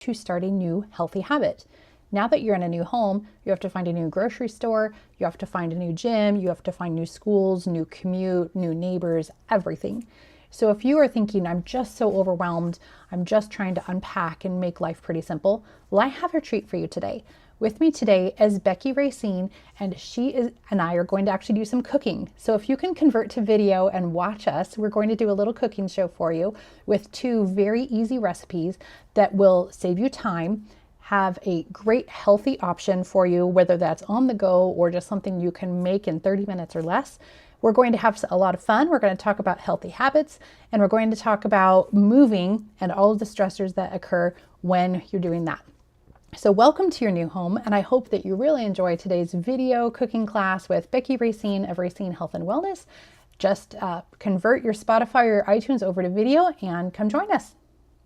to start a new healthy habit. Now that you're in a new home, you have to find a new grocery store, you have to find a new gym, you have to find new schools, new commute, new neighbors, everything. So if you are thinking, I'm just so overwhelmed, I'm just trying to unpack and make life pretty simple, well, I have a treat for you today. With me today is Becky Racine, and I are going to actually do some cooking. So if you can convert to video and watch us, we're going to do a little cooking show for you with two very easy recipes that will save you time, have a great healthy option for you, whether that's on the go or just something you can make in 30 minutes or less. We're going to have a lot of fun. We're going to talk about healthy habits, and we're going to talk about moving and all of the stressors that occur when you're doing that. So welcome to your new home, and I hope that you really enjoy today's video cooking class with Becky Racine of Racine Health and Wellness. Just convert your Spotify or your iTunes over to video and come join us.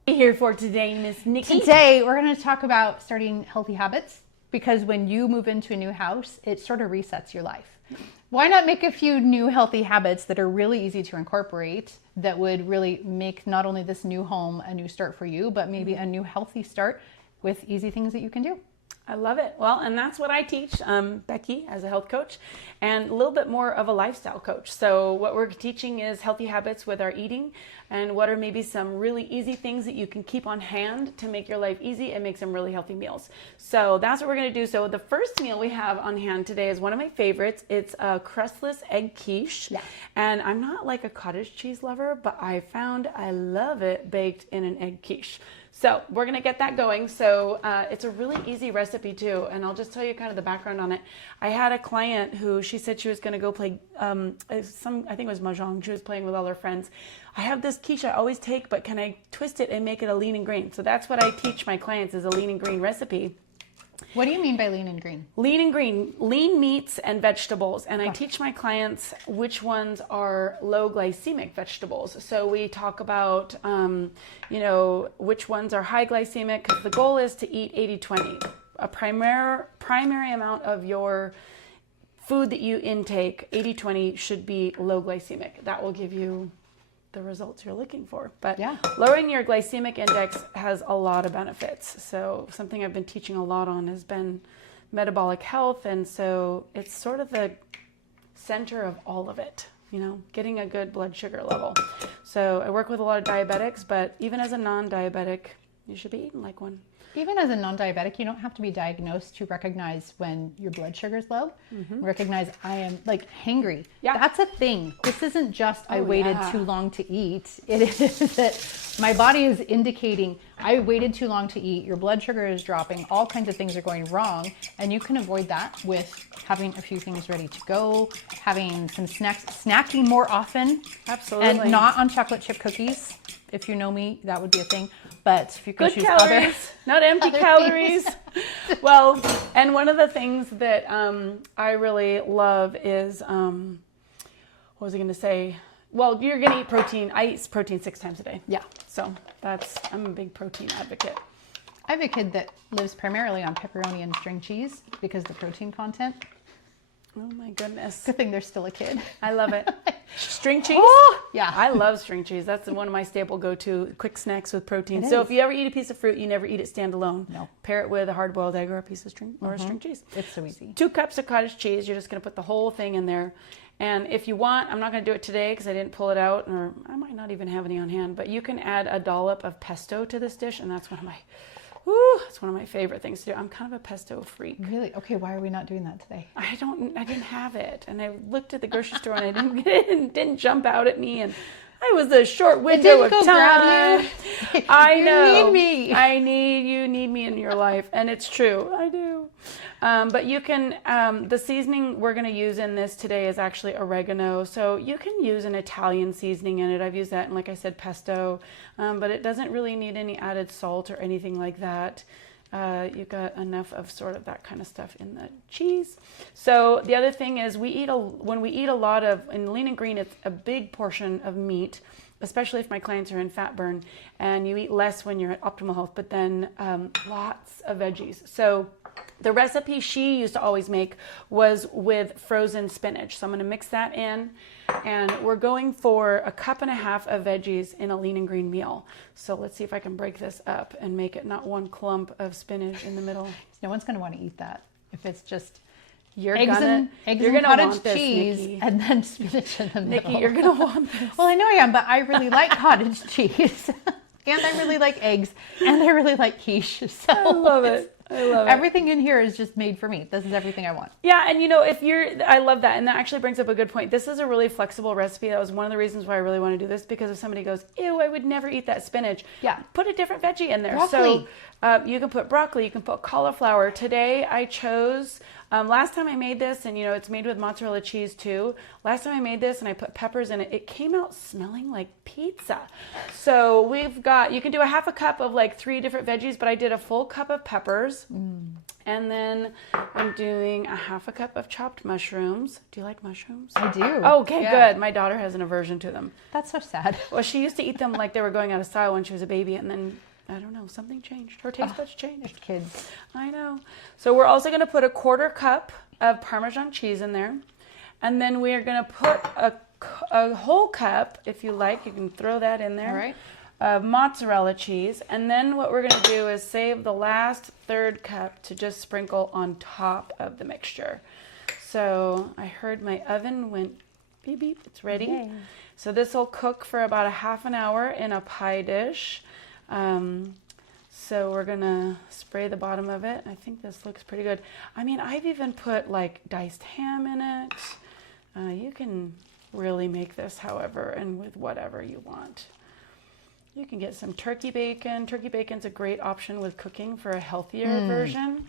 Here for today, Miss Nikki. Today we're going to talk about starting healthy habits, because when you move into a new house, it sort of resets your life. Why not make a few new healthy habits that are really easy to incorporate that would really make not only this new home a new start for you, but maybe a new healthy start with easy things that you can do. I love it. Well, and that's what I teach, Becky, as a health coach, and a little bit more of a lifestyle coach. So what we're teaching is healthy habits with our eating, and what are maybe some really easy things that you can keep on hand to make your life easy and make some really healthy meals. So that's what we're going to do. So the first meal we have on hand today is one of my favorites. It's a crustless egg quiche. Yeah. And I'm not like a cottage cheese lover, but I found I love it baked in an egg quiche. So we're going to get that going. So it's a really easy recipe too. And I'll just tell you kind of the background on it. I had a client who, she said she was going to go play I think it was mahjong. She was playing with all her friends. I have this quiche I always take, but can I twist it and make it a lean and green? So that's what I teach my clients, is a lean and green recipe. What do you mean by lean and green? Lean and green, lean meats and vegetables. And I teach my clients which ones are low glycemic vegetables. So we talk about, which ones are high glycemic, because the goal is to eat 80-20. A primary amount of your food that you intake, 80-20, should be low glycemic. That will give you the results you're looking for. But yeah, lowering your glycemic index has a lot of benefits. So something I've been teaching a lot on has been metabolic health, and so it's sort of the center of all of it, getting a good blood sugar level. So I work with a lot of diabetics, but even as a non-diabetic, you should be eating like one. Even as a non-diabetic, you don't have to be diagnosed to recognize when your blood sugar is low. Mm-hmm. Recognize I am like hangry. Yeah. That's a thing. This isn't just I waited too long to eat. It is that my body is indicating I waited too long to eat. Your blood sugar is dropping. All kinds of things are going wrong. And you can avoid that with having a few things ready to go, having some snacks, snacking more often. Absolutely. And not on chocolate chip cookies. If you know me, that would be a thing. But if you could good choose calories, not empty calories. Well, and one of the things that I really love is, what was I going to say? Well, you're going to eat protein. I eat protein 6 times a day. Yeah. So I'm a big protein advocate. I have a kid that lives primarily on pepperoni and string cheese because of the protein content. Oh my goodness. Good thing they're still a kid. I love it. String cheese? Oh, yeah. I love string cheese. That's one of my staple go-to quick snacks with protein. It So is. if you ever eat a piece of fruit, you never eat it standalone. No. Pair it with a hard-boiled egg or a piece of string or a string cheese. It's so easy. 2 cups of cottage cheese. You're just going to put the whole thing in there. And if you want, I'm not going to do it today because I didn't pull it out, or I might not even have any on hand, but you can add a dollop of pesto to this dish, and that's one of my favorite things to do. I'm kind of a pesto freak. Really? Okay, why are we not doing that today? I didn't have it, and I looked at the grocery store and I didn't get it, and it didn't jump out at me, and I was a short window of time. Grab you. I know. You need me. You need me in your life, and it's true. I do. But you can, the seasoning we're going to use in this today is actually oregano. So you can use an Italian seasoning in it. I've used that, and like I said, pesto. But it doesn't really need any added salt or anything like that. You've got enough of sort of that kind of stuff in the cheese. So the other thing is when we eat a lot of, in lean and green, it's a big portion of meat, especially if my clients are in fat burn, and you eat less when you're at optimal health, but then lots of veggies. So The recipe she used to always make was with frozen spinach. So I'm going to mix that in, and we're going for 1.5 cups of veggies in a lean and green meal. So let's see if I can break this up and make it not one clump of spinach in the middle. No one's going to want to eat that if it's just You're eggs gonna and cottage want this, cheese Nikki. and then spinach in the middle. Nikki, you're going to want this. Well, I know I am, but I really like cottage cheese. And I really like eggs. And I really like quiche. So I love it. I love it. Everything in here is just made for me. This is everything I want. Yeah, and I love that. And that actually brings up a good point. This is a really flexible recipe. That was one of the reasons why I really want to do this, because if somebody goes, ew, I would never eat that spinach. Yeah. Put a different veggie in there. Broccoli. So you can put broccoli, you can put cauliflower. Today I chose, last time I made this, and it's made with mozzarella cheese too. Last time I made this and I put peppers in it, it came out smelling like pizza. So we've got, you can do 1/2 cup of like 3 different veggies, but I did a full cup of peppers. And then I'm doing 1/2 cup of chopped mushrooms. Do you like mushrooms? I do. Okay, Yeah. good. My daughter has an aversion to them. That's so sad. Well, she used to eat them like they were going out of style when she was a baby, and then, I don't know, something changed. Her taste buds changed. Kids. I know. So we're also going to put 1/4 cup of Parmesan cheese in there. And then we are going to put a whole cup, if you like, you can throw that in there. All right. Of mozzarella cheese. And then what we're going to do is save the last 1/3 cup to just sprinkle on top of the mixture. So I heard my oven went beep beep. It's ready. Yay. So this will cook for about 1/2 hour in a pie dish. So we're gonna spray the bottom of it. I think this looks pretty good. I mean, I've even put like diced ham in it. You can really make this however and with whatever you want. You can get some turkey bacon. Turkey bacon's a great option with cooking for a healthier version.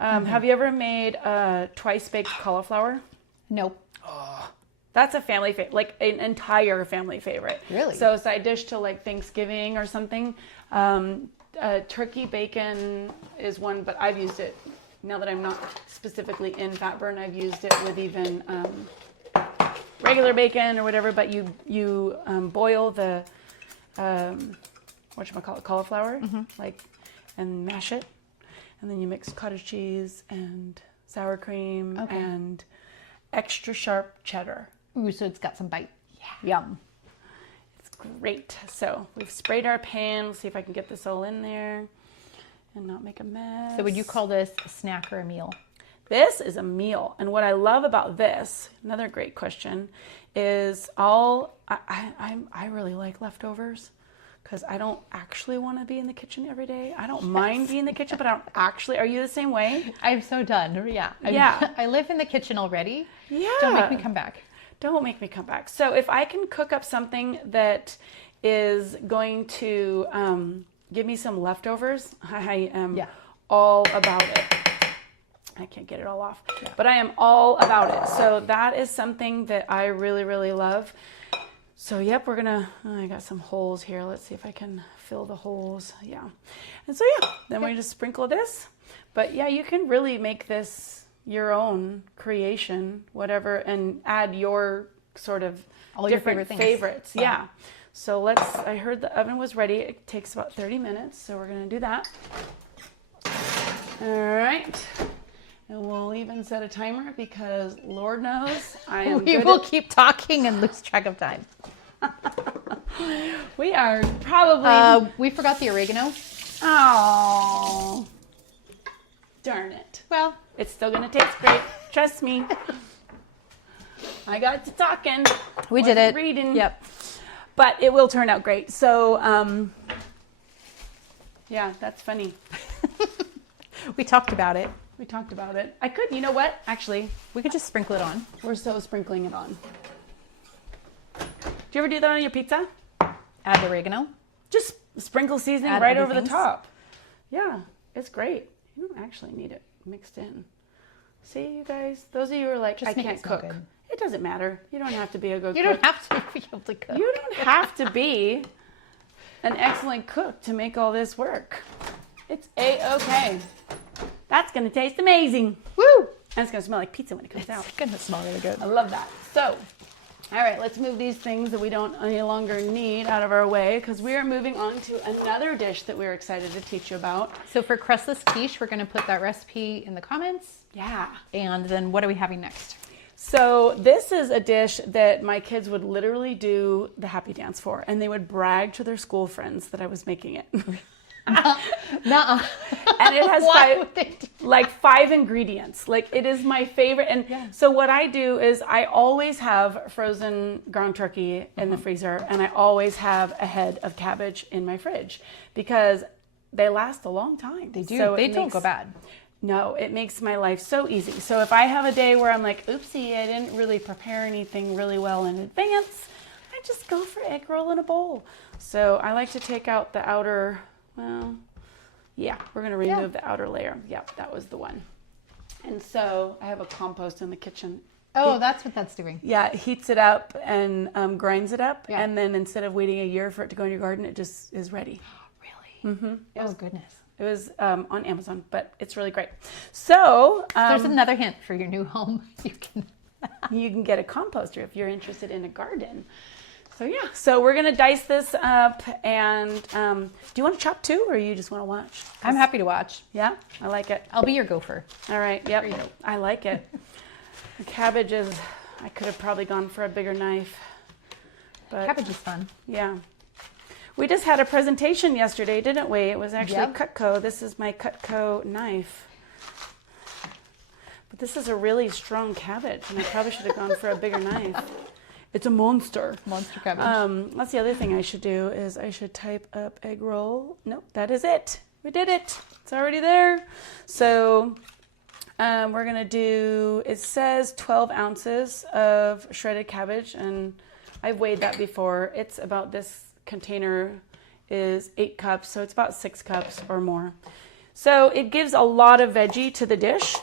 Have you ever made a twice baked cauliflower? Nope. That's a family favorite, like an entire family favorite. Really? So side dish to like Thanksgiving or something. Turkey bacon is one, but I've used it, now that I'm not specifically in fat burn, I've used it with even regular bacon or whatever, but you boil the, cauliflower, and mash it. And then you mix cottage cheese and sour cream and extra sharp cheddar. Ooh, so it's got some bite. Yeah. Yum. It's great. So we've sprayed our pan. Let's see if I can get this all in there and not make a mess. So would you call this a snack or a meal? This is a meal. And what I love about this, another great question, is I really like leftovers, because I don't actually want to be in the kitchen every day. I don't mind being in the kitchen, but I don't actually. Are you the same way? I'm so done. Yeah. Yeah. I live in the kitchen already. Yeah. Don't make me come back. Don't make me come back. So if I can cook up something that is going to give me some leftovers, I am all about it. I can't get it all off, but I am all about it. So that is something that I really, really love. So yep, we're gonna, I got some holes here. Let's see if I can fill the holes. Yeah. And so then we just sprinkle this. But yeah, you can really make this your own creation, whatever, and add your sort of all different your favorites. Yeah. So I heard the oven was ready. It takes about 30 minutes. So we're gonna do that. All right. And we'll even set a timer, because Lord knows I am We will keep talking and lose track of time. We are probably... we forgot the oregano. Oh, darn it. Well, it's still going to taste great. Trust me. I got to talking. We did it. Reading. Yep. But it will turn out great. So, yeah, that's funny. We talked about it. We talked about it. I could, you know what? Actually, we could just sprinkle it on. We're so sprinkling it on. Do you ever do that on your pizza? Add the oregano. Just sprinkle seasoning Add right other over the things. top. Yeah, it's great. You don't actually need it mixed in. See, you guys? Those of you who are like, Just I make can't it smell cook. good. It doesn't matter. You don't have to be a good cook. You don't have to be able to cook. You don't have to be an excellent cook to make all this work. It's A-okay. That's going to taste amazing. Woo! And it's going to smell like pizza when it comes out. It's going to smell really good. I love that. So All right, let's move these things that we don't any longer need out of our way because we are moving on to another dish that we're excited to teach you about. So for Crustless Quiche, we're going to put that recipe in the comments. Yeah. And then what are we having next? So this is a dish that my kids would literally do the happy dance for, and they would brag to their school friends that I was making it. Nuh-uh. And it has 5 ingredients. Like, it is my favorite. And so what I do is I always have frozen ground turkey in the freezer, and I always have a head of cabbage in my fridge because they last a long time. They do. So they don't go bad. No, it makes my life so easy. So if I have a day where I'm like, oopsie, I didn't really prepare anything really well in advance, I just go for egg roll in a bowl. So I like to take out the outer, well, yeah, we're going to remove the outer layer. Yep, that was the one. And so I have a compost in the kitchen. Oh, that's what that's doing. Yeah, it heats it up and grinds it up. Yeah. And then instead of waiting a year for it to go in your garden, it just is ready. Really? Mm-hmm. Oh, goodness. It was on Amazon, but it's really great. So there's another hint for your new home. You can get a composter if you're interested in a garden. So yeah, so we're gonna dice this up, and do you want to chop too, or you just want to watch? I'm happy to watch. Yeah, I like it. I'll be your gopher. All right. Yep. I like it. The cabbage is. I could have probably gone for a bigger knife, but cabbage is fun. Yeah. We just had a presentation yesterday, didn't we? It was actually Cutco. This is my Cutco knife. But this is a really strong cabbage, and I probably should have gone for a bigger knife. It's a monster. Monster cabbage. That's the other thing I should do is I should type up egg roll. Nope, that is it. We did it. It's already there. So we're going to do, it says 12 ounces of shredded cabbage, and I've weighed that before. It's about this container is 8 cups, so it's about 6 cups or more. So it gives a lot of veggie to the dish,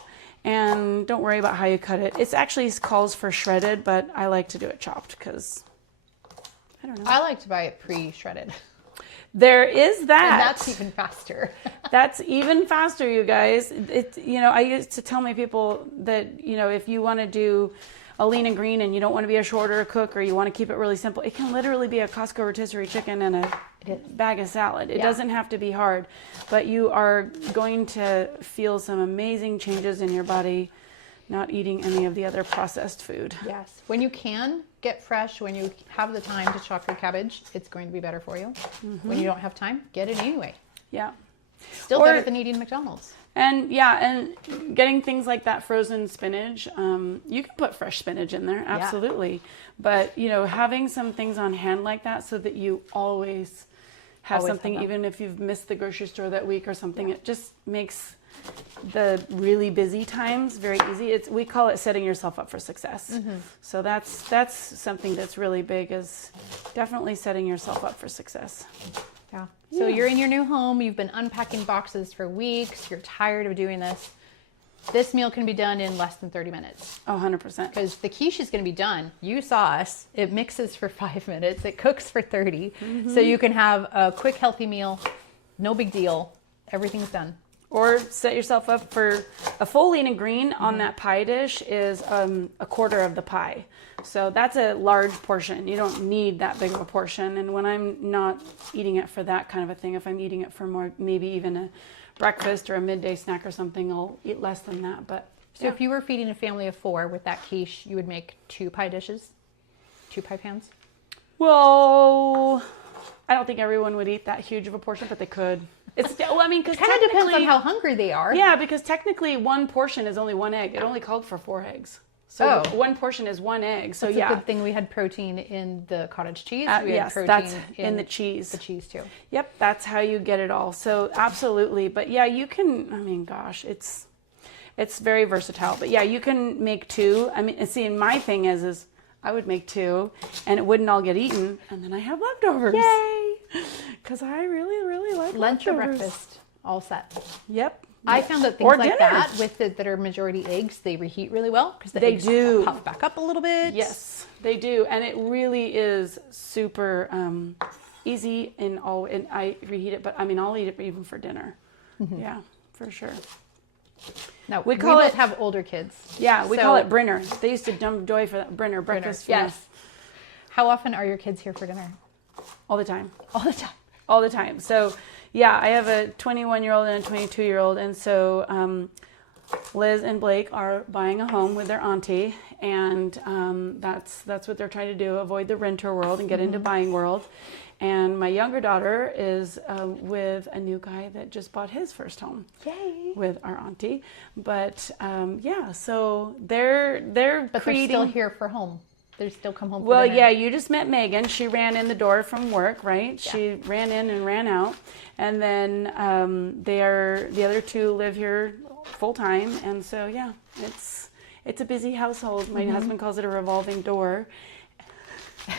and don't worry about how you cut it. It actually calls for shredded, but I like to do it chopped because I don't know. I like to buy it pre-shredded. There is that. And that's even faster. That's even faster, you guys. I used to tell my people that, if you want to do a lean and green and you don't want to be a shorter cook or you want to keep it really simple, it can literally be a Costco rotisserie chicken and a bag of salad. It doesn't have to be hard, but you are going to feel some amazing changes in your body not eating any of the other processed food. Yes. When you can get fresh, when you have the time to chop your cabbage, it's going to be better for you. Mm-hmm. When you don't have time, get it anyway. Yeah. Still better than eating McDonald's. And getting things like that frozen spinach, you can put fresh spinach in there, absolutely. Yeah. But, having some things on hand like that so that you always have something, even if you've missed the grocery store that week or something, it just makes the really busy times very easy. We call it setting yourself up for success. Mm-hmm. So that's something that's really big, is definitely setting yourself up for success. Yeah. So you're in your new home, you've been unpacking boxes for weeks, you're tired of doing this. This meal can be done in less than 30 minutes. Oh, 100%. Because the quiche is going to be done. You saw us. It mixes for 5 minutes. It cooks for 30. Mm-hmm. So you can have a quick, healthy meal. No big deal. Everything's done. Or set yourself up for a full lean and green on that pie dish is a quarter of the pie. So that's a large portion. You don't need that big of a portion. And when I'm not eating it for that kind of a thing, if I'm eating it for more, maybe even a breakfast or a midday snack or something, I'll eat less than that. But so if you were feeding a family of 4 with that quiche, you would make 2 pie dishes, 2 pie pans? Well, I don't think everyone would eat that huge of a portion, but they could. Because it kind of depends on how hungry they are. Yeah, because technically one portion is only 1 egg. It only called for 4 eggs. So one portion is 1 egg. So that's a good thing we had protein in the cottage cheese. We had protein that's in the cheese. The cheese too. Yep, that's how you get it all. So absolutely. But yeah, you can, gosh, it's very versatile. But yeah, you can make 2. See, my thing is I would make 2 and it wouldn't all get eaten. And then I have leftovers. Yay! Because I really, really like lunch leftovers. or breakfast, all set. Yep. I found that things like that that are majority eggs, they reheat really well because the eggs puff back up a little bit. Yes, they do, and it really is super easy. And I reheat it, but I'll eat it even for dinner. Mm-hmm. Yeah, for sure. No, we both have older kids. Yeah, we call it Brinner. They used to dump joy for that Brinner breakfast. Yes. How often are your kids here for dinner? All the time. All the time. All the time. So yeah, I have a 21-year-old and a 22-year-old. And so Liz and Blake are buying a home with their auntie. And that's what they're trying to do, avoid the renter world and get into buying world. And my younger daughter is with a new guy that just bought his first home. Yay. With our auntie. But yeah, so they're But creating... they're still here for home. They still come home for Well, dinner. yeah, you just met Megan. She ran in the door from work, right? Yeah. She ran in and ran out. And then the other two live here full time. And so, yeah, it's a busy household. My husband calls it a revolving door.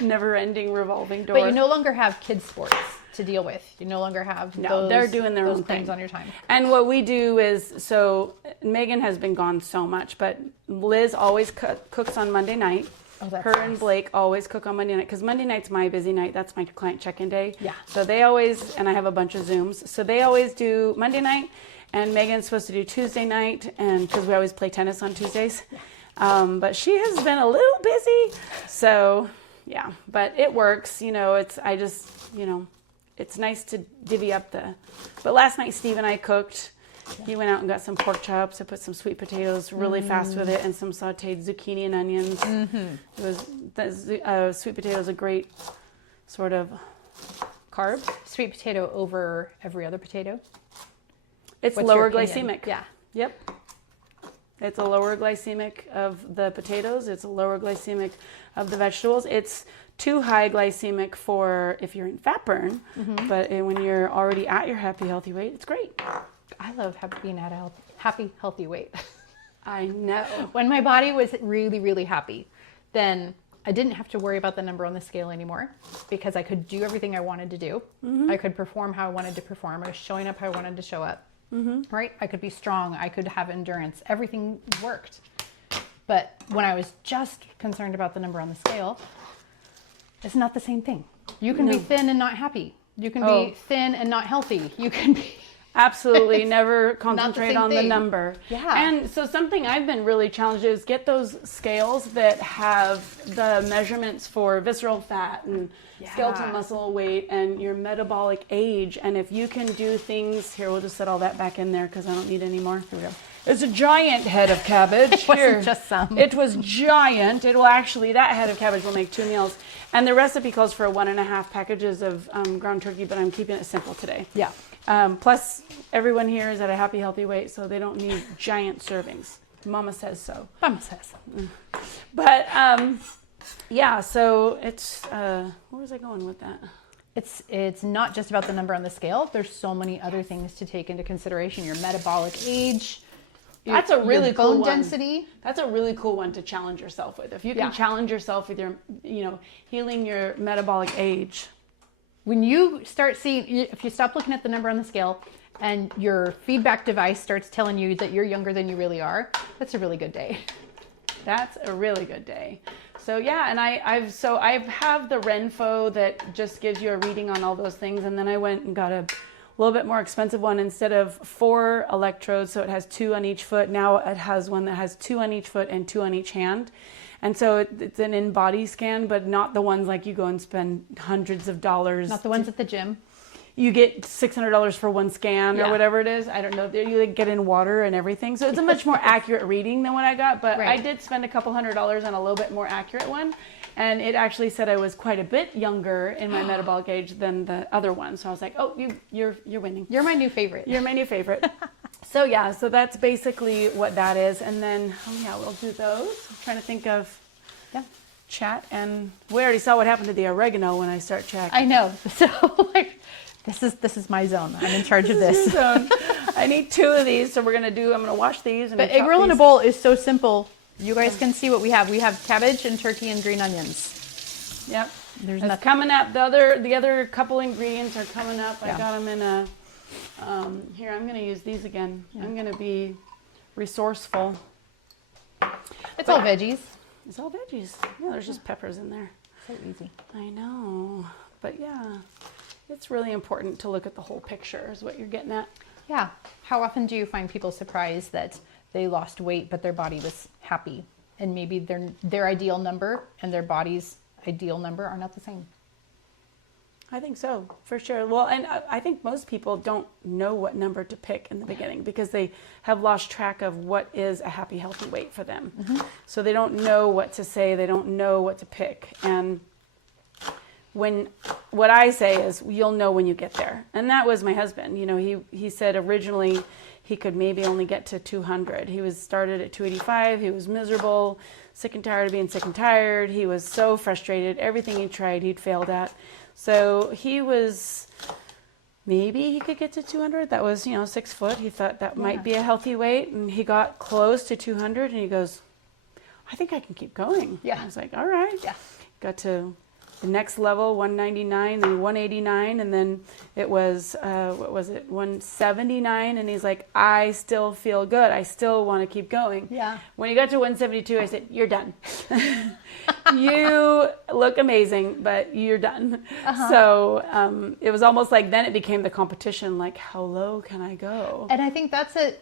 Never-ending revolving door. But you no longer have kids' sports to deal with. You no longer have they're doing their own things thing on your time. And what we do is, so Megan has been gone so much, but Liz always cooks on Monday night. Oh, that's Her nice. and Blake always cook on Monday night because Monday night's my busy night. That's my client check-in day. Yeah. So they always, and I have a bunch of Zooms. So they always do Monday night, and Megan's supposed to do Tuesday night, and because we always play tennis on Tuesdays. But she has been a little busy. So yeah, but it works. You know, it's nice to divvy up But last night Steve and I cooked. He went out and got some pork chops. I put some sweet potatoes really fast with it and some sauteed zucchini and onions. Sweet potato is a great sort of carb. Sweet potato over every other potato? It's What's lower your opinion? glycemic. Yeah. Yep. It's a lower glycemic of the potatoes. It's a lower glycemic of the vegetables. It's too high glycemic for if you're in fat burn, but when you're already at your happy, healthy weight, it's great. I love being at a happy, healthy weight. I know. When my body was really, really happy, then I didn't have to worry about the number on the scale anymore because I could do everything I wanted to do. I could perform how I wanted to perform. I was showing up how I wanted to show up. Right? I could be strong. I could have endurance. Everything worked. But when I was just concerned about the number on the scale, it's not the same thing. You can be thin and not happy. You can be thin and not healthy. You can be... Absolutely. Never concentrate on the number. Yeah. And so something I've been really challenged is get those scales that have the measurements for visceral fat and skeletal muscle weight and your metabolic age. And if you can do things, here, we'll just set all that back in there because I don't need any more. Here we go. It's a giant head of cabbage. It wasn't just some. It was giant. It will actually, that head of cabbage will make 2 meals. And the recipe calls for 1.5 packages of ground turkey, but I'm keeping it simple today. Yeah. Plus, everyone here is at a happy, healthy weight, so they don't need giant servings. Mama says so. Mama says so. But, yeah, so it's, where was I going with that? It's not just about the number on the scale. There's so many other things to take into consideration. Your metabolic age. That's a really cool bone one. Density. That's a really cool one to challenge yourself with. If you can challenge yourself with your, healing your metabolic age. When you start seeing, if you stop looking at the number on the scale and your feedback device starts telling you that you're younger than you really are, that's a really good day. That's a really good day. So yeah, and I have the Renfo that just gives you a reading on all those things, and then I went and got a little bit more expensive one. Instead of 4 electrodes, so it has 2 on each foot. Now it has one that has 2 on each foot and 2 on each hand. And so it's an in-body scan, but not the ones like you go and spend hundreds of dollars. Not the ones at the gym. You get $600 for one scan or whatever it is. I don't know. You get in water and everything. So it's a much more accurate reading than what I got. But I did spend a couple $100s on a little bit more accurate one. And it actually said I was quite a bit younger in my metabolic age than the other one. So I was like, oh, you're winning. You're my new favorite. You're my new favorite. So yeah, so that's basically what that is. And then, we'll do those. I'm trying to think of chat. And we already saw what happened to the oregano when I start chatting. I know. So this is my zone. I'm in charge of this. I need 2 of these. So I'm going to wash these. And but egg roll in a bowl is so simple. You guys can see what we have. We have cabbage and turkey and green onions. Yep. There's nothing coming up. The other couple ingredients are coming up. I got them in a, here, I'm going to use these again. I'm going to be resourceful. It's all veggies. It's all veggies. Yeah, there's just peppers in there. So easy. I know. But yeah, it's really important to look at the whole picture is what you're getting at. Yeah. How often do you find people surprised that they lost weight, but their body was happy? And maybe their ideal number and their body's ideal number are not the same. I think so, for sure. Well, and I think most people don't know what number to pick in the beginning because they have lost track of what is a happy, healthy weight for them. So they don't know what to say. They don't know what to pick. And what I say is, you'll know when you get there. And that was my husband. You know, he said originally he could maybe only get to 200. He was started at 285. He was miserable, sick and tired of being sick and tired. He was so frustrated. Everything he tried, he'd failed at. So he was, maybe he could get to 200. That was, 6 foot. He thought that might be a healthy weight. And he got close to 200 and he goes, I think I can keep going. Yeah. I was like, all right. Yeah. Got to the next level, 199, then 189. And then it was, 179. And he's like, I still feel good. I still want to keep going. Yeah. When he got to 172, I said, you're done. You look amazing, but you're done. So it was almost like then it became the competition, like how low can I go? And I think that's a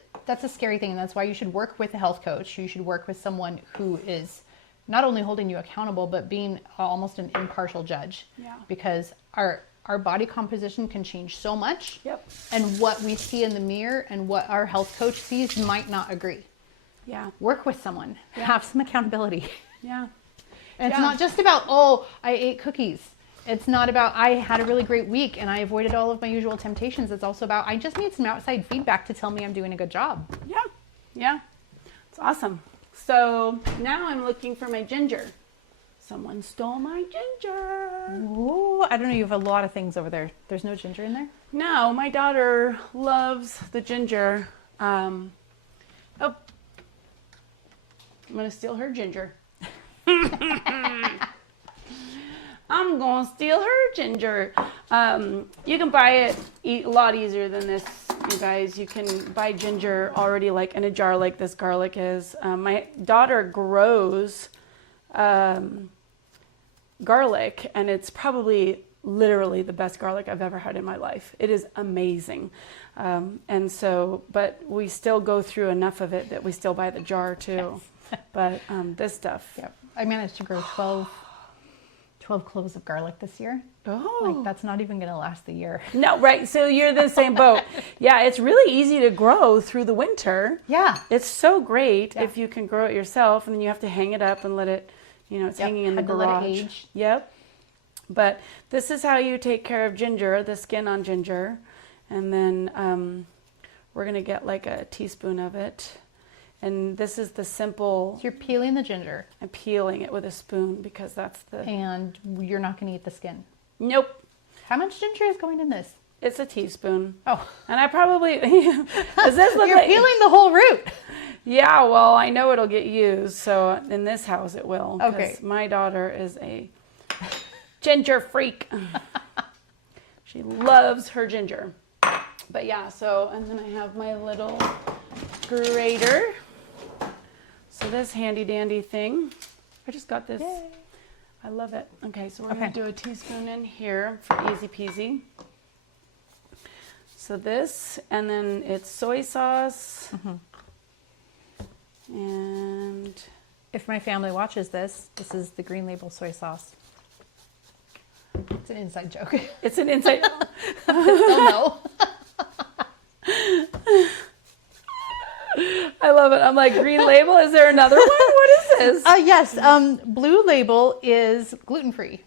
scary thing. And that's why you should work with a health coach. You should work with someone who is not only holding you accountable, but being almost an impartial judge. Yeah. Because our body composition can change so much. Yep. And what we see in the mirror and what our health coach sees might not agree. Yeah. Work with someone. Yeah. Have some accountability. Yeah. And it's not just about, oh, I ate cookies. It's not about, I had a really great week and I avoided all of my usual temptations. It's also about, I just need some outside feedback to tell me I'm doing a good job. Yeah. Yeah. It's awesome. So now I'm looking for my ginger. Someone stole my ginger. Ooh, I don't know. You have a lot of things over there. There's no ginger in there? No, my daughter loves the ginger. I'm going to steal her ginger. I'm going to steal her ginger. You can buy it a lot easier than this, you guys. You can buy ginger already like in a jar like this garlic is. My daughter grows garlic, and it's probably literally the best garlic I've ever had in my life. It is amazing. But we still go through enough of it that we still buy the jar too. Yes. But this stuff. Yep. I managed to grow 12 cloves of garlic this year. Oh. Like, that's not even going to last the year. No, right. So you're the same boat. Yeah, it's really easy to grow through the winter. Yeah. It's so great if you can grow it yourself, and then you have to hang it up and let it, it's hanging in the garage. Let it age. Yep. But this is how you take care of ginger, the skin on ginger. And then we're going to get like a teaspoon of it. And this is the simple. So you're peeling the ginger. I'm peeling it with a spoon because that's the. And you're not going to eat the skin. Nope. How much ginger is going in this? It's a teaspoon. Oh. And I probably. Does this look You're like, peeling the whole root. Yeah, well, I know it'll get used. So in this house it will. Okay. My daughter is a ginger freak. She loves her ginger. But yeah, so, and then I have my little grater. So this handy dandy thing, I just got this. Yay. I love it. Okay, so we're going to do a teaspoon in here for easy peasy. So this, and then it's soy sauce. And if my family watches this is the Green Label soy sauce. It's an inside joke. It's an inside. They'll know. I love it. I'm like, Green Label? Is there another one? What is this? Yes. Blue Label is gluten-free.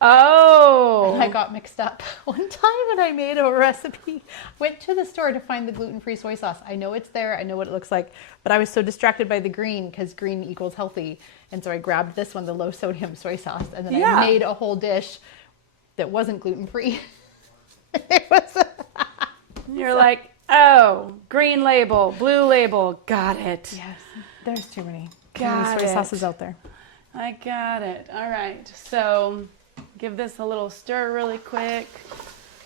Oh. And I got mixed up one time when I made a recipe. Went to the store to find the gluten-free soy sauce. I know it's there. I know what it looks like. But I was so distracted by the green because green equals healthy. And so I grabbed this one, the low-sodium soy sauce. And then I made a whole dish that wasn't gluten-free. It was... You're like, oh, Green Label, Blue Label. Got it. Yes. There's too many soy sauces out there. I got it. All right. So give this a little stir really quick.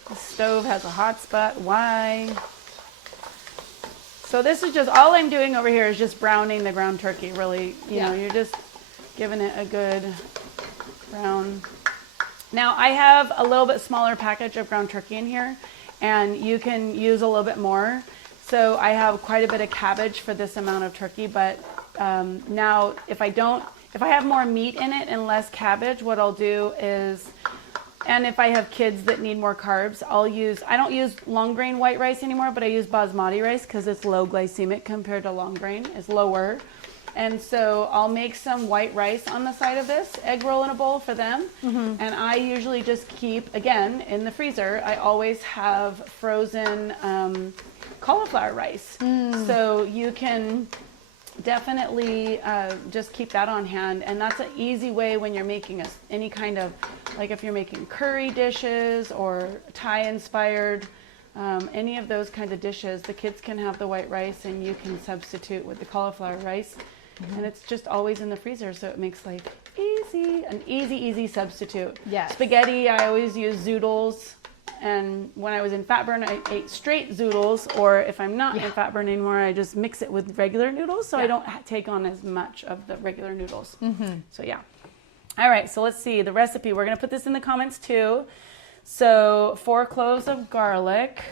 The stove has a hot spot. Why? So this is just, all I'm doing over here is just browning the ground turkey. Really, you know, you're just giving it a good brown. Now I have a little bit smaller package of ground turkey in here, and you can use a little bit more. So I have quite a bit of cabbage for this amount of turkey, but now if I don't if I have more meat in it and less cabbage, what I'll do is, and if I have kids that need more carbs, I don't use long grain white rice anymore, but I use basmati rice because it's low glycemic compared to long grain. It's lower. And so I'll make some white rice on the side of this, egg roll in a bowl for them. And I usually just keep, again, in the freezer, I always have frozen cauliflower rice. So you can definitely just keep that on hand. And that's an easy way when you're making any kind of, like if you're making curry dishes or Thai inspired, any of those kinds of dishes, the kids can have the white rice and you can substitute with the cauliflower rice. And it's just always in the freezer, so it makes life easy. An easy substitute. Yes. Spaghetti, I always use zoodles. And when I was in fat burn, I ate straight zoodles. Or if I'm not in fat burn anymore, I just mix it with regular noodles, so I don't take on as much of the regular noodles. So yeah. All right, so let's see the recipe. We're going to put this in the comments too. So 4 cloves of garlic.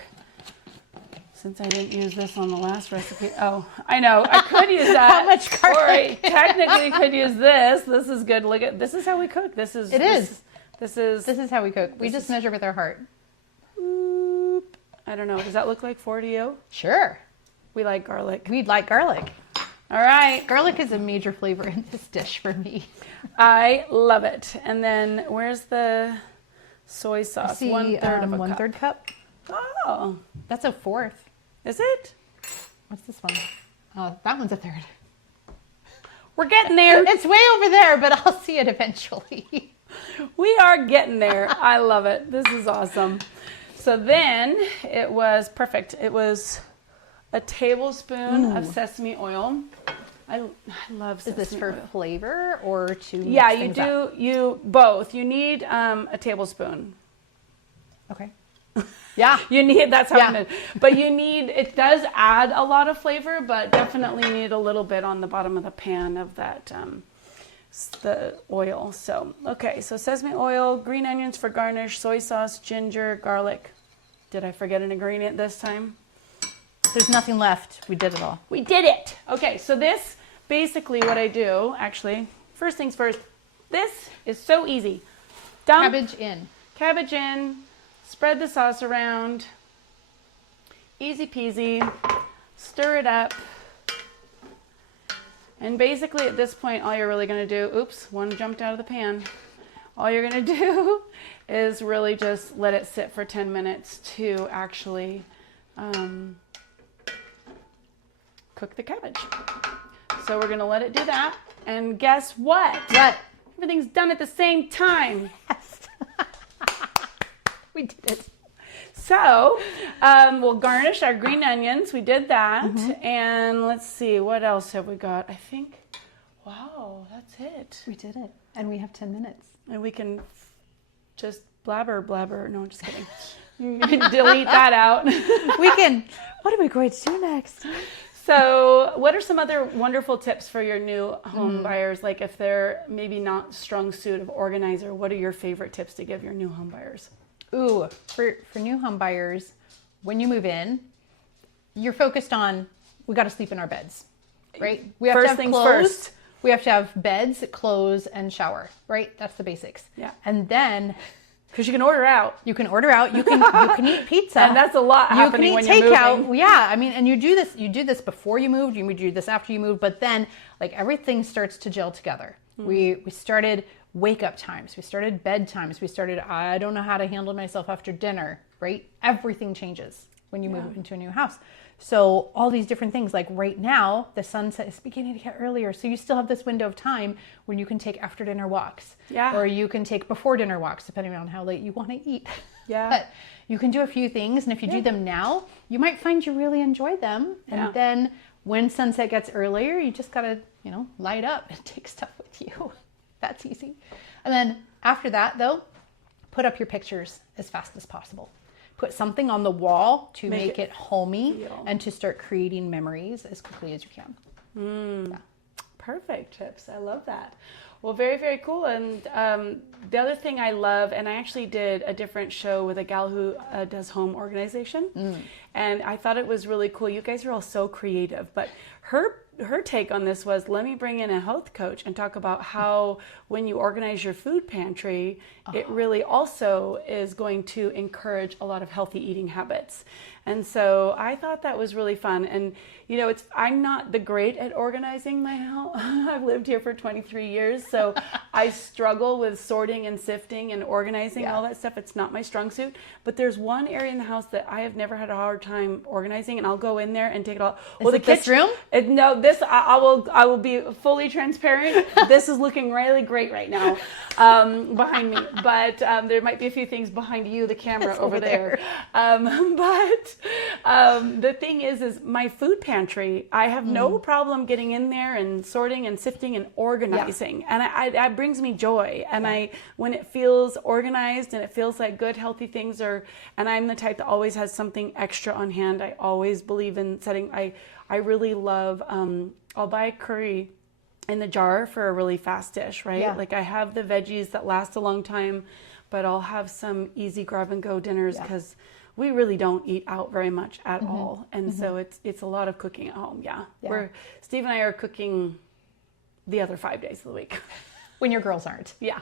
Since I didn't use this on the last recipe. Oh, I know. I could use that. How much garlic? Or I technically could use this. This is good. Look at this is how we cook. This is This is how we cook. We just measure with our heart. Oop. I don't know. Does that look like 4 to you? Sure. We like garlic. We'd like garlic. All right. Garlic is a major flavor in this dish for me. I love it. And then where's the soy sauce? I see, 1/3 of a cup. 1/3 cup. Oh. That's a 1/4. Is it? What's this one? Oh, that one's a 1/3. We're getting there. It's way over there, but I'll see it eventually. We are getting there. I love it. This is awesome. So then it was perfect. It was a tablespoon of sesame oil. I love sesame oil. Is this for flavor or to mix Yeah, you things do. up? You both. You need a tablespoon. Okay. Yeah. You need, that's how Yeah. I know. But you need, it does add a lot of flavor, but definitely need a little bit on the bottom of the pan of that, the oil. So, okay, so sesame oil, green onions for garnish, soy sauce, ginger, garlic. Did I forget an ingredient this time? There's nothing left. We did it all. We did it. Okay, so this, basically what I do, actually, first things first, this is so easy. Dump Cabbage in. Spread the sauce around, easy peasy, stir it up. And basically at this point, all you're really gonna do, oops, one jumped out of the pan. All you're gonna do is really just let it sit for 10 minutes to actually cook the cabbage. So we're gonna let it do that. And guess what? What? Everything's done at the same time. Yes. We did it. So we'll garnish our green onions. We did that. And let's see, what else have we got? I think, wow, that's it. We did it. And we have 10 minutes. And we can just blabber. No, I'm just kidding. You can delete that out. What are we going to do next? So what are some other wonderful tips for your new home buyers? Like if they're maybe not strong suit of organizer, what are your favorite tips to give your new home buyers? Ooh, for new home buyers, when you move in, you're focused on, we got to sleep in our beds, right? We have First to have things clothes. first. We have to have beds, clothes, and shower, right? That's the basics. Yeah. And then Because you can order out. you can order out. You can eat pizza. And that's a lot happening when you're takeout. moving. Yeah, I mean, and you do this before you moved. You do this after you moved. But then, like everything starts to gel together. We started wake up times. We started bed times. We started, I don't know how to handle myself after dinner, right? Everything changes when you move into a new house. So all these different things, like right now, the sunset is beginning to get earlier. So you still have this window of time when you can take after dinner walks. Yeah. Or you can take before dinner walks, depending on how late you want to eat. Yeah. But you can do a few things. And if you do them now, you might find you really enjoy them. And then when sunset gets earlier, you just got to, light up and take stuff with you. That's easy. And then after that, though, put up your pictures as fast as possible. Put something on the wall to make it homey and to start creating memories as quickly as you can. Yeah. Perfect tips. I love that. Well, very, very cool. And the other thing I love, and I actually did a different show with a gal who does home organization. And I thought it was really cool. You guys are all so creative, but her her take on this was, let me bring in a health coach and talk about how when you organize your food pantry, it really also is going to encourage a lot of healthy eating habits. And so I thought that was really fun. And, you know, I'm not the great at organizing my house. I've lived here for 23 years, so I struggle with sorting and sifting and organizing all that stuff. It's not my strong suit. But there's one area in the house that I have never had a hard time organizing, and I'll go in there and take it all. Well, the kitchen room? No, this I will be fully transparent. This is looking really great right now behind me, but there might be a few things behind you, the camera over there. But the thing is my food pantry, I have no problem getting in there and sorting and sifting and organizing, and that brings me joy. And when it feels organized and it feels like good, healthy things are, and I'm the type that always has something extra on hand. I always believe in setting. I really love. I'll buy curry in the jar for a really fast dish, right? Yeah. Like I have the veggies that last a long time, but I'll have some easy grab and go dinners because we really don't eat out very much at all. And so it's a lot of cooking at home. Yeah. Steve and I are cooking the other 5 days of the week. When your girls aren't. Yeah.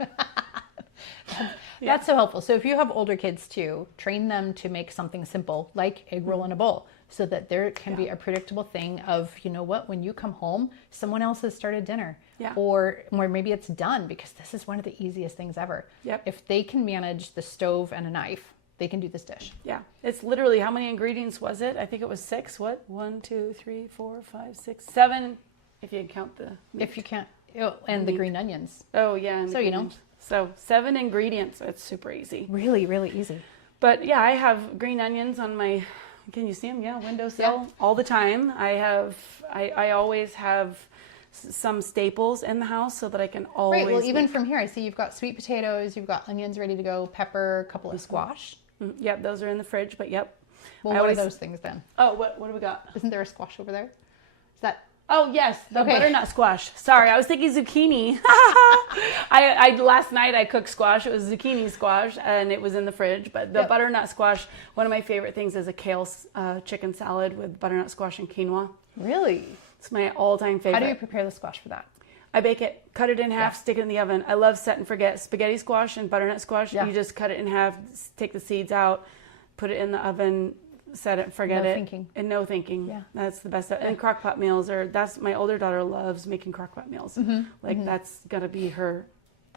That's so helpful. So if you have older kids too, train them to make something simple like egg roll in a bowl, so that there can be a predictable thing of, you know what, when you come home, someone else has started dinner. Or maybe it's done, because this is one of the easiest things ever. If they can manage the stove and a knife, they can do this dish. Yeah. It's literally, how many ingredients was it? I think it was 6. What? 1, 2, 3, 4, 5, 6, 7. If you count the meat. If you can't, and the green onions. Oh yeah. And so you know. So 7 ingredients. It's super easy. Really, really easy. But yeah, I have green onions on my, can you see them? Yeah, windowsill all the time. I always have some staples in the house so that I can always. Right. Well, even from here, I see you've got sweet potatoes, you've got onions ready to go, pepper, a couple of squash. Yep, those are in the fridge. But yep. Well, what are those things then? Oh, what do we got? Isn't there a squash over there? Is that? Oh yes, the butternut squash. Sorry, I was thinking zucchini. I last night I cooked squash. It was zucchini squash, and it was in the fridge. But the butternut squash, one of my favorite things is a kale chicken salad with butternut squash and quinoa. Really? It's my all-time favorite. How do you prepare the squash for that? I bake it, cut it in half, stick it in the oven. I love set and forget. Spaghetti squash and butternut squash. You just cut it in half, take the seeds out, put it in the oven. Set it, forget it. Thinking. And no thinking. Yeah. That's the best. And crock pot meals my older daughter loves making crock pot meals. That's gotta be her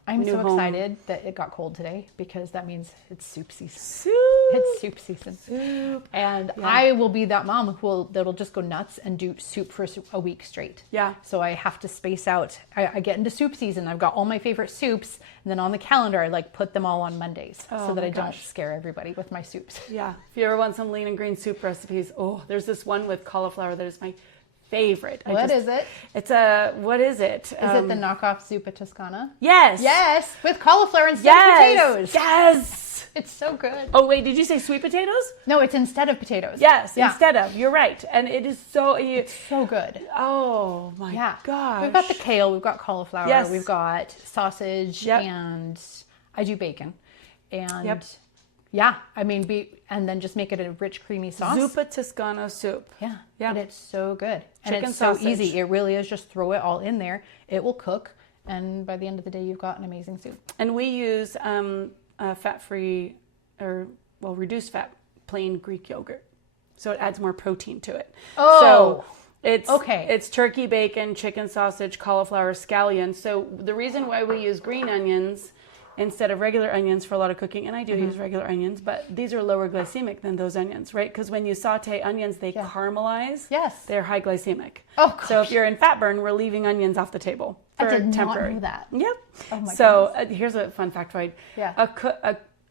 I'm new so home. excited that it got cold today, because that means it's soup season. Soup. It's soup season. Soup. And I will be that mom that'll just go nuts and do soup for a week straight. Yeah. So I have to space out. I get into soup season. I've got all my favorite soups, and then on the calendar I put them all on Mondays so that I don't scare everybody with my soups. Yeah. If you ever want some lean and green soup recipes, there's this one with cauliflower that is my favorite. What is it? It's what is it? Is it the knockoff zuppa toscana? Yes. Yes, with cauliflower instead of potatoes. Yes. It's so good. Oh wait, did you say sweet potatoes? No, it's instead of potatoes. Yes, instead of. You're right, and it is so. It's so good. Oh my gosh. We've got the kale. We've got cauliflower. Yes. We've got sausage, and I do bacon, and. Yeah, I mean, and then just make it a rich, creamy sauce. Zuppa Toscano soup. Yeah, and it's so good. And Chicken it's sausage. so easy. It really is. Just throw it all in there. It will cook, and by the end of the day, you've got an amazing soup. And we use fat-free reduced fat plain Greek yogurt, so it adds more protein to it. Oh. So it's turkey bacon, chicken sausage, cauliflower, scallion. So the reason why we use green onions instead of regular onions for a lot of cooking, and I do use regular onions, but these are lower glycemic than those onions, right? Because when you saute onions, they caramelize. Yes. They're high glycemic. Oh, gosh. So if you're in fat burn, we're leaving onions off the table for I did temporary. not know that. Yep. Oh my so here's a fun factoid. Yeah.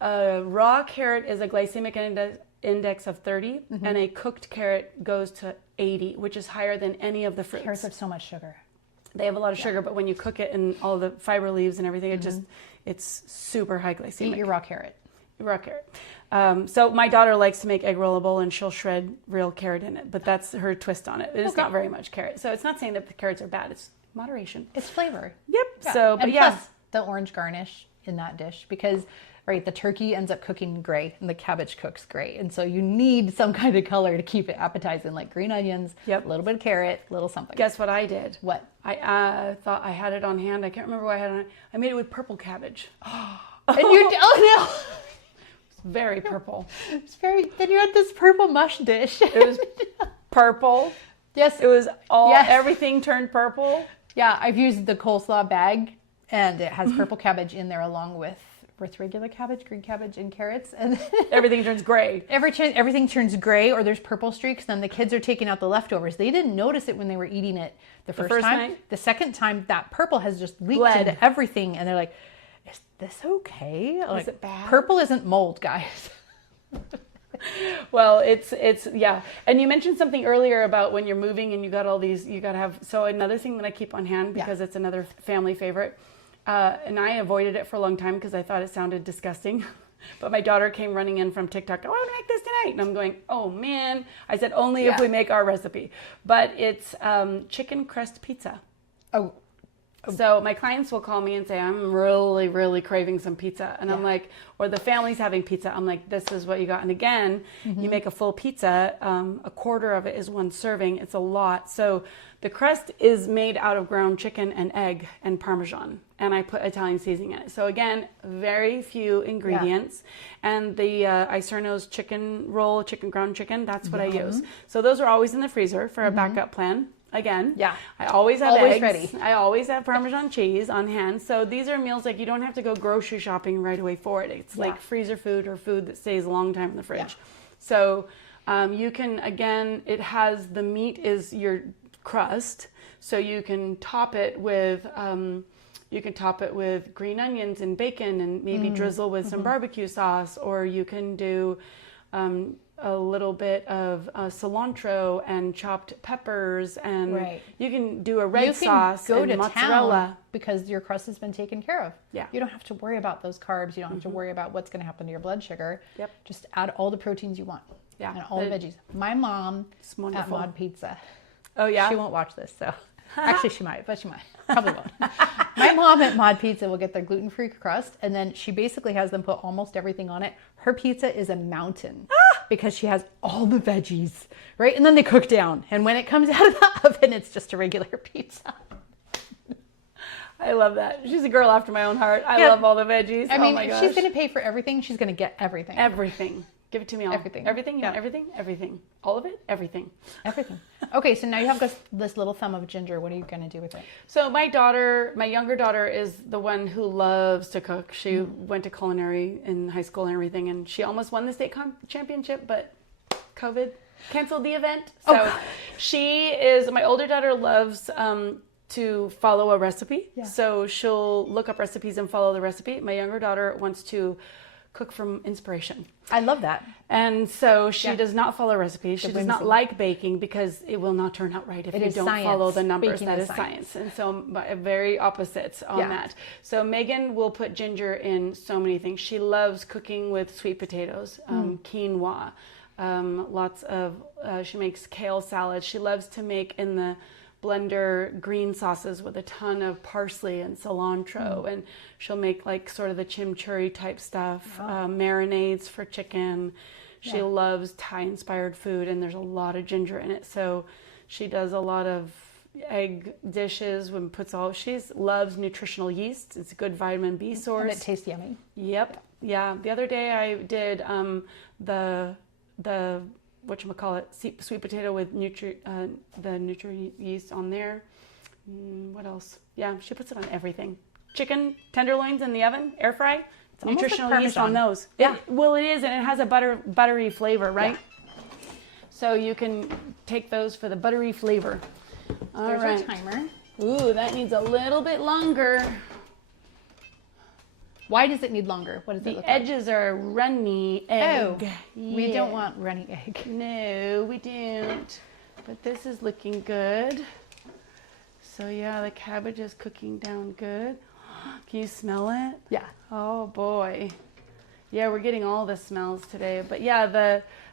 A raw carrot is a glycemic index of 30, and a cooked carrot goes to 80, which is higher than any of the fruits. Carrots have so much sugar. They have a lot of sugar, but when you cook it and all the fiber leaves and everything, it's super high glycemic. Eat your raw carrot. Raw carrot. So my daughter likes to make egg rollable, and she'll shred real carrot in it, but that's her twist on it. It's not very much carrot. So it's not saying that the carrots are bad. It's moderation. It's flavor. Yep. Yeah. So, but and plus the orange garnish in that dish, because right? The turkey ends up cooking gray and the cabbage cooks gray. And so you need some kind of color to keep it appetizing, like green onions, a little bit of carrot, a little something. Guess what I did? What? I thought I had it on hand. I can't remember what I had on hand. I made it with purple cabbage. And you, oh no. Very purple. It's very, then you had this purple mush dish. It was purple. Yes. It was all, everything turned purple. Yeah, I've used the coleslaw bag and it has purple cabbage in there along with regular cabbage, green cabbage, and carrots. And everything turns gray. Everything turns gray or there's purple streaks. Then the kids are taking out the leftovers. They didn't notice it when they were eating it the first time. Night? The second time, that purple has just leaked into everything. And they're like, is this okay? Like, is it bad? Purple isn't mold, guys. Well, it's yeah. And you mentioned something earlier about when you're moving and you got all these, you got to have, so another thing that I keep on hand because it's another family favorite. And I avoided it for a long time because I thought it sounded disgusting. But my daughter came running in from TikTok. Oh, I want to make this tonight. And I'm going, oh man. I said, only if we make our recipe. But it's chicken crust pizza. Oh. So my clients will call me and say, I'm really, really craving some pizza. And I'm like, or the family's having pizza. I'm like, this is what you got. And again, you make a full pizza. A quarter of it is one serving. It's a lot. So the crust is made out of ground chicken and egg and Parmesan. And I put Italian seasoning in it. So again, very few ingredients. And the Iserno's chicken roll, ground chicken, that's what I use. So those are always in the freezer for a backup plan. Again, I always have eggs. Ready. I always have Parmesan cheese on hand. So these are meals like you don't have to go grocery shopping right away for it. It's like freezer food or food that stays a long time in the fridge. So you can, again, it has, the meat is your crust. So you can top it with green onions and bacon and maybe drizzle with some barbecue sauce, or you can do a little bit of cilantro and chopped peppers, and you can do a red sauce and mozzarella because your crust has been taken care of. Yeah, you don't have to worry about those carbs. You don't have to worry about what's going to happen to your blood sugar. Yep, just add all the proteins you want. Yeah, and all the veggies. My mom at Mod Pizza. Oh yeah, she won't watch this, so actually she might, but she might. Probably won't. My mom at Mod Pizza will get their gluten-free crust, and then she basically has them put almost everything on it. Her pizza is a mountain because she has all the veggies, right? And then they cook down, and when it comes out of the oven, it's just a regular pizza. I love that. She's a girl after my own heart. I love all the veggies. I mean, my gosh. she's going to pay for everything. She's going to get everything. Everything. Give it to me all. Everything. Everything? You want everything? Everything. All of it? Everything. Everything. Okay, so now you have this little thumb of ginger. What are you going to do with it? So my younger daughter is the one who loves to cook. She went to culinary in high school and everything, and she almost won the state championship, but COVID canceled the event. So my older daughter loves to follow a recipe. Yeah. So she'll look up recipes and follow the recipe. My younger daughter wants to cook from inspiration. I love that. And so she does not follow recipes. She does not like baking because it will not turn out right if you don't follow the numbers. That is science. And so very opposites on that. So Megan will put ginger in so many things. She loves cooking with sweet potatoes, quinoa, lots of, she makes kale salad. She loves to make in the blender green sauces with a ton of parsley and cilantro, and she'll make like sort of the chimichurri type stuff, marinades for chicken. She loves Thai inspired food, and there's a lot of ginger in it. So she does a lot of egg dishes she loves nutritional yeast. It's a good vitamin B source. And it tastes yummy. Yep. Yeah. The other day I did the whatchamacallit, sweet potato with the nutri yeast on there. What else? Yeah, she puts it on everything. Chicken tenderloins in the oven, air fry. It's nutritional like yeast on those. Yeah. It is, and it has a buttery flavor, right? Yeah. So you can take those for the buttery flavor. There's our timer. Ooh, that needs a little bit longer. Why does it need longer? What does it look like? The edges are runny egg. Oh, we don't want runny egg. No, we don't. But this is looking good. So yeah, the cabbage is cooking down good. Can you smell it? Yeah. Oh boy. Yeah, we're getting all the smells today. But yeah,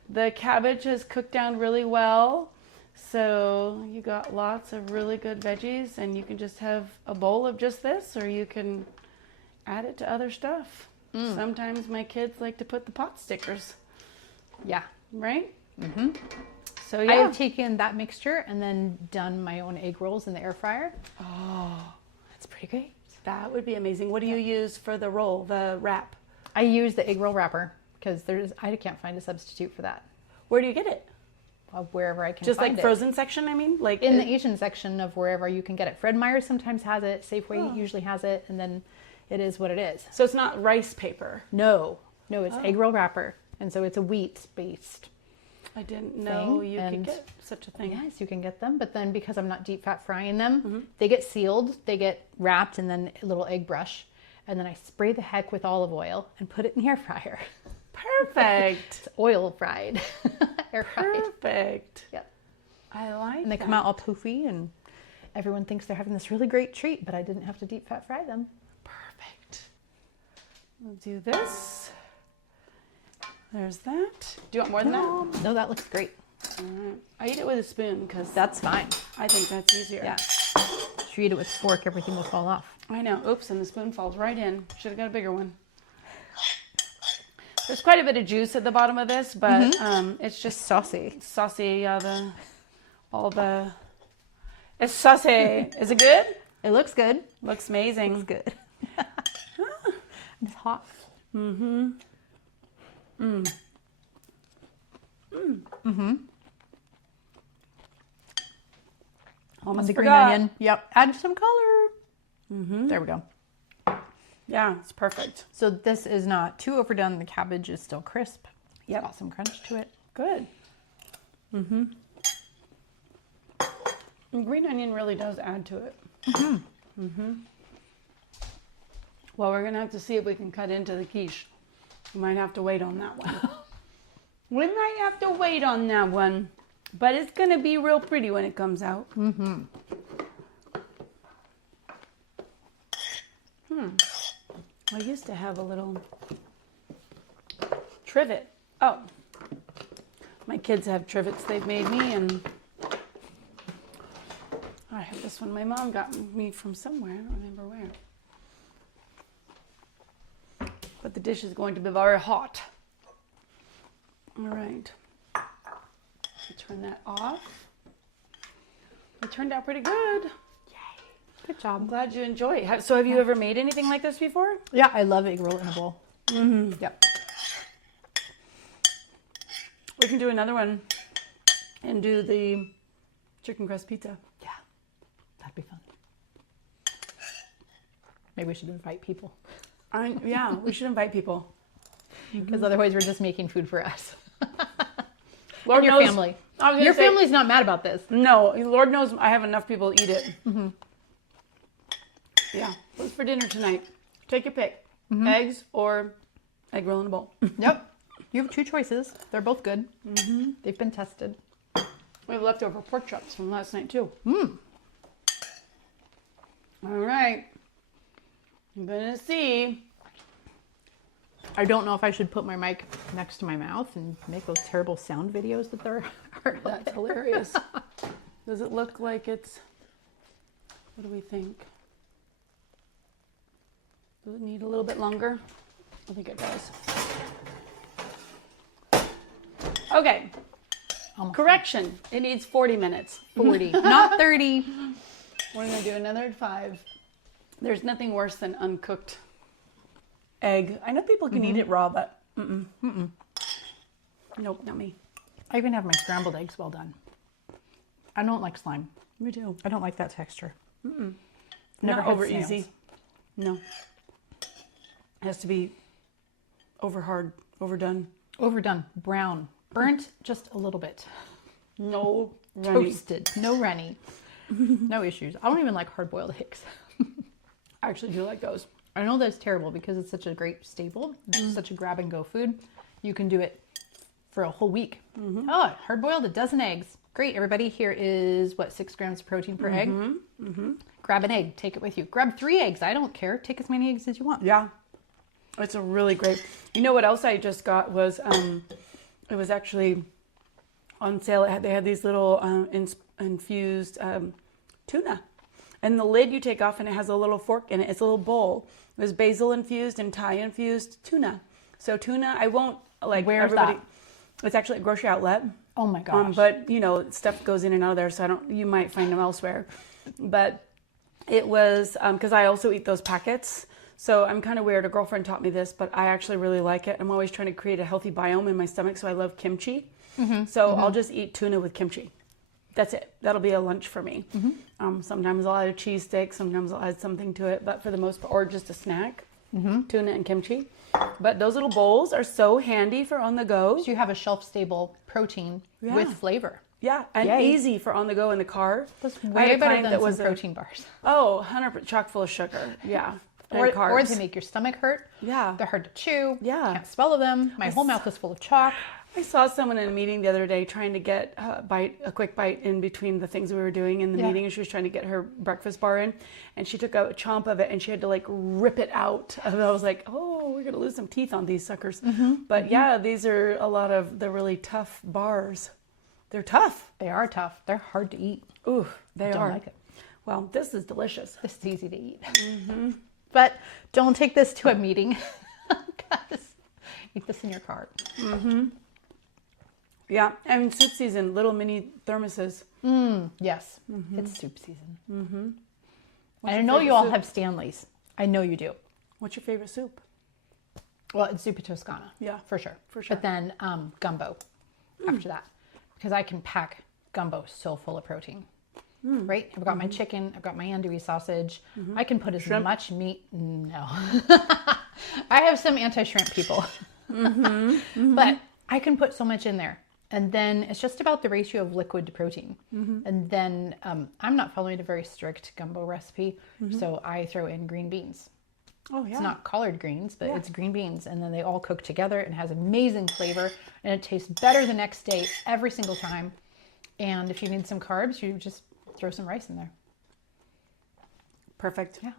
the cabbage has cooked down really well. So you got lots of really good veggies, and you can just have a bowl of just this, or you can add it to other stuff. Sometimes my kids like to put the pot stickers. Yeah. Right? So I yeah. have taken that mixture and then done my own egg rolls in the air fryer. Oh, That's pretty great. that would be amazing. What do you use for the roll, the wrap? I use the egg roll wrapper because I can't find a substitute for that. Where do you get it? Wherever I can Just find like it. frozen section, I mean? Like In the Asian section of wherever you can get it. Fred Meyer's sometimes has it. Safeway usually has it. And then it is what it is. So it's not rice paper. No, it's egg roll wrapper. And so it's a wheat-based. I didn't know thing, you could and- get such a thing. Yes, you can get them. But then because I'm not deep fat frying them, they get sealed, they get wrapped, and then a little egg brush. And then I spray the heck with olive oil and put it in the air fryer. Perfect. It's oil fried. Air fried. Perfect. Yep. I like And they that. come out all poofy and everyone thinks they're having this really great treat, but I didn't have to deep fat fry them. Perfect. We'll do this. There's that. Do you want more than that? No, that looks great. All right. I eat it with a spoon because That's fine. I think that's easier. Yeah. If you eat it with a fork, everything will fall off. I know. Oops, and the spoon falls right in. Should have got a bigger one. There's quite a bit of juice at the bottom of this, but it's just Saucy. saucy. It's saucy. Is it good? It looks good. Looks amazing. It's good. It's hot. Almost The green forgot. onion. Yep. Add some color. There we go. Yeah, it's perfect. So this is not too overdone. The cabbage is still crisp. Yep. Got some crunch to it. Good. And green onion really does add to it. Well, we're going to have to see if we can cut into the quiche. We might have to wait on that one. We might have to wait on that one. But it's going to be real pretty when it comes out. I used to have a little trivet. Oh, my kids have trivets they've made me, and I have this one my mom got me from somewhere. I don't remember where. But the dish is going to be very hot. All right. Turn that off. It turned out pretty good. Good I'm job. glad you enjoy it. So have you ever made anything like this before? Yeah, I love egg roll in a bowl. Yep. We can do another one and do the chicken crust pizza. Yeah, that'd be fun. Maybe we should invite people. Yeah, we should invite people. Because otherwise we're just making food for us. Lord And your knows- family. I was gonna Your say- family's not mad about this. No, Lord knows I have enough people to eat it. Yeah, what's for dinner tonight? Take your pick. Eggs or egg roll in a bowl. Yep. You have two choices. They're both good. They've been tested. We have leftover pork chops from last night too. All right. I'm gonna see. I don't know if I should put my mic next to my mouth and make those terrible sound videos that there are. That's hilarious. Does it look like it's, what do we think? Does it need a little bit longer? I think it does. Okay. Almost. Correction. It needs 40 minutes. 40, not 30. We're going to do another 5. There's nothing worse than uncooked egg. I know people can eat it raw, but nope, not me. I even have my scrambled eggs well done. I don't like slime. Me too. I don't like that texture. Never had over snails. easy. No. It has to be over hard, overdone. Overdone, brown, burnt just a little bit. No runny. Toasted, no runny. No issues. I don't even like hard-boiled eggs. I actually do like those. I know that's terrible because it's such a great staple. It's such a grab-and-go food. You can do it for a whole week. Oh, hard-boiled, a dozen eggs. Great, everybody. Here is, 6 grams of protein per egg? Grab an egg. Take it with you. Grab 3 eggs. I don't care. Take as many eggs as you want. Yeah. It's a really great. You know what else I just got was, it was actually on sale. They had these little infused tuna. And the lid you take off and it has a little fork in it. It's a little bowl. There's basil infused and Thai infused tuna. So tuna, I won't like Where's everybody. that? It's actually a grocery outlet. Oh my gosh. But you know, stuff goes in and out of there, so you might find them elsewhere. But it was, because I also eat those packets. So I'm kind of weird. A girlfriend taught me this, but I actually really like it. I'm always trying to create a healthy biome in my stomach, so I love kimchi. So I'll just eat tuna with kimchi. That's it. That'll be a lunch for me. Sometimes I'll add a cheese steak. Sometimes I'll add something to it, but for the most part, or just a snack, tuna and kimchi. But those little bowls are so handy for on the go. So you have a shelf-stable protein with flavor. Yeah, and easy for on the go in the car. That's way better than some protein bars. Oh, 100% chock full of sugar. Yeah. Or they make your stomach hurt. Yeah. They're hard to chew. Yeah. Can't swallow them. My whole mouth is full of chalk. I saw someone in a meeting the other day trying to get a quick bite in between the things we were doing in the meeting, and she was trying to get her breakfast bar in, and she took a chomp of it and she had to like rip it out. And I was like, oh, we're gonna lose some teeth on these suckers. But yeah, these are a lot of the really tough bars. They're tough. They are tough. They're hard to eat. Ooh, they are. I don't like it. Well, this is delicious. This is easy to eat. But don't take this to a meeting. Eat this in your car. Yeah, and soup season, little mini thermoses. Yes, it's soup season. And I know you all have Stanleys. I know you do. What's your favorite soup? Well, it's Zuppa Toscana. Yeah, for sure. for sure. But then gumbo after that, because I can pack gumbo so full of protein. Right? I've got my chicken. I've got my andouille sausage. I can put as much meat. No, I have some anti-shrimp people, but I can put so much in there. And then it's just about the ratio of liquid to protein. And then I'm not following a very strict gumbo recipe, so I throw in green beans. Oh, yeah. It's not collard greens, but it's green beans. And then they all cook together and has amazing flavor. And it tastes better the next day every single time. And if you need some carbs, you just throw some rice in there. Perfect. Yeah.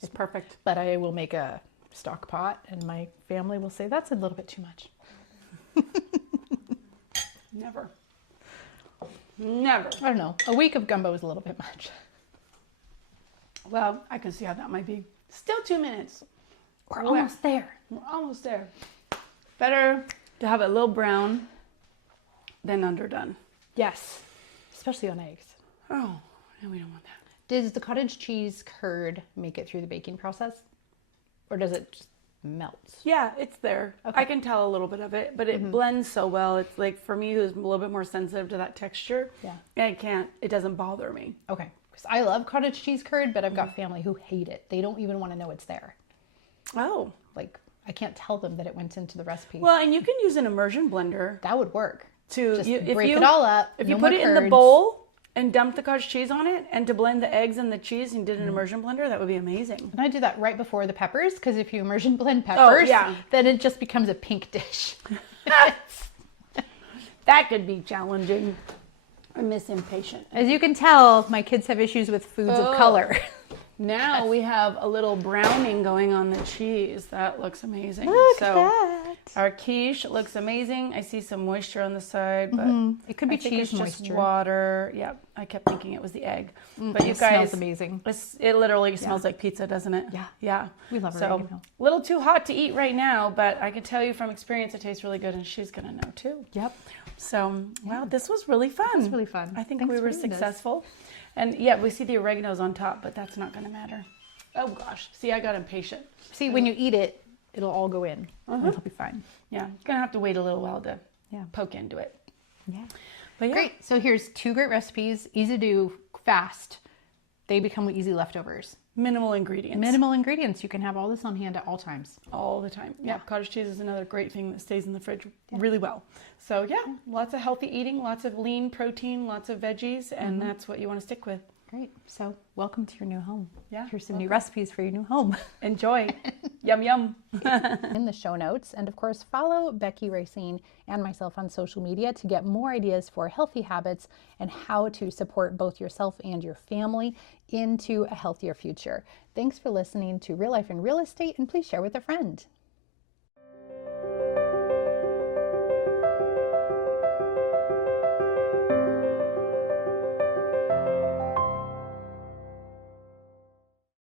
It's perfect. But I will make a stock pot and my family will say, that's a little bit too much. Never. Never. I don't know. A week of gumbo is a little bit much. Well, I can see how that might be. Still 2 minutes. We're almost there. We're almost there. Better to have it a little brown than underdone. Yes. Especially on eggs. Oh, no, we don't want that. Does the cottage cheese curd make it through the baking process? Or does it just melt? Yeah, it's there. Okay. I can tell a little bit of it, but it blends so well. It's like, for me, who's a little bit more sensitive to that texture, it doesn't bother me. Okay. Because I love cottage cheese curd, but I've got family who hate it. They don't even want to know it's there. Oh. Like, I can't tell them that it went into the recipe. Well, and you can use an immersion blender. That would work. To just break it all up. If no you put more it in the curds. bowl and dump the cottage cheese on it, and to blend the eggs and the cheese and did an immersion blender, that would be amazing. And I do that right before the peppers, because if you immersion blend peppers, then it just becomes a pink dish. That could be challenging. I'm impatient. As you can tell, my kids have issues with foods of color. Now we have a little browning going on the cheese. That looks amazing. Look at that. Our quiche looks amazing. I see some moisture on the side, but it could be I think cheese it's moisture. just water. Yeah, I kept thinking it was the egg. But you It guys, smells amazing. It literally smells like pizza, doesn't it? Yeah. Yeah. We love So, oregano. a little too hot to eat right now, but I can tell you from experience it tastes really good, and she's going to know too. Yep. So, wow, this was really fun. It was really fun. I think Thanks we for were doing this. successful. And yeah, we see the oregano's on top, but that's not going to matter. Oh gosh. See, I got impatient. See, when you eat it, it'll all go in. It'll be fine. Yeah, going to have to wait a little while to Yeah. poke into it. Yeah. But yeah. Great. So here's 2 great recipes, easy to do, fast. They become easy leftovers. Minimal ingredients. Minimal ingredients. You can have all this on hand at all times. All the time. Yeah, cottage cheese is another great thing that stays in the fridge really well. So yeah, lots of healthy eating, lots of lean protein, lots of veggies, and that's what you want to stick with. Great. So welcome to your new home. Yeah, Here's some new recipes for your new home. Enjoy. Yum, yum. In the show notes. And of course, follow Becky, Racine, and myself on social media to get more ideas for healthy habits and how to support both yourself and your family into a healthier future. Thanks for listening to Real Life in Real Estate, and please share with a friend.